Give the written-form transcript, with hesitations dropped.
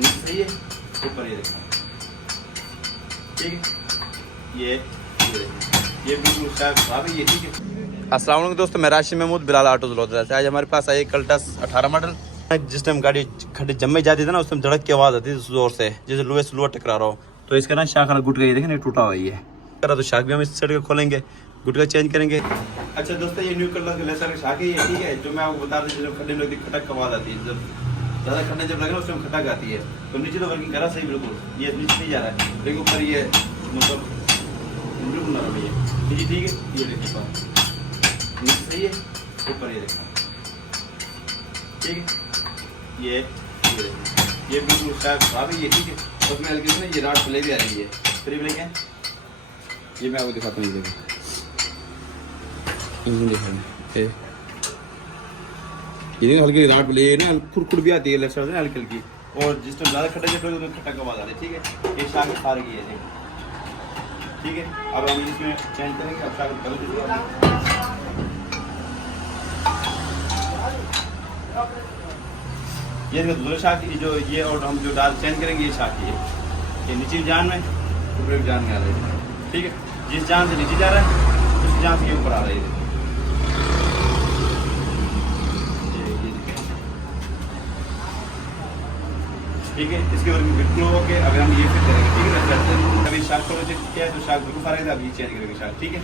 नीचे सही है, ऊपर ये देखना, ठीक है। ये बिल्कुल शायद खराब है ये, ठीक है। अस्सलाम वालेकुम दोस्तों, मैं राशिद महमूद बिलाल ऑटो लोधरा से। आज हमारे पास आई कल्टस 18 मॉडल। जिस टाइम गाड़ी खड्डे जम्मे जाती थी ना, उस टाइम धड़क की आवाज़ आती थी जोर से, जैसे लोहे से लोहा टकरा रहा हो। तो इसका ना शाखा गुट गई, देखें टूटा हुआ है। तो शाख भी हम इस साइड का खोलेंगे, गुटका चेंज करेंगे। अच्छा दोस्तों, ये न्यू कलर का लेसर शाख है ये, ठीक है। जो मैं आपको बता रहा हूँ, जब खड्डे में खटक की आवाज़ आती है, जब ज़्यादा खड्डे जब लगे ना उस टाइम खटक आती है। तो नीचे तो वर्किंग करा सही बिल्कुल, ये नीचे नहीं जा रहा है, लेकिन ऊपर ये मतलब बिल्कुल नरम है ये, ठीक है। ये देखो नीचे सही है, ऊपर ये देखना, ठीक है। ये बिल्कुल शायद खराब है ये, ठीक है। उसमें हल्की से ये राड प्ले भी आ रही है, करीब लेके ये मैं आपको दिखाता हूँ। ये हल्की राड प्ले ना खुरखुर भी आती है लेफ्ट साइड से हल्की हल्की, और जिस टाइम ज़्यादा खट्टा जब उसमें खट्टा का आवाज़ आ रही है, ठीक है। ये शाख सारे की है, ठीक है। अब हम इसमें चेंज करेंगे, अब शाख कर दीजिए। ये देखो दूसरा शाख जो ये, और हम जो डाल चेंज करेंगे ये शाख ये नीचे जान में, ऊपर जान में आ रहा है, ठीक है। जिस जान से नीचे जा रहा है उस जान से ये ऊपर आ रहा है, ठीक है। इसके ऊपर बिल्कुल हो के अगर हम ये फिट करेंगे, ठीक है ना। अभी शाख को चेक किया है तो शाख बिल्कुल आ रहा है, अभी चेंज करेंगे शाख, ठीक है।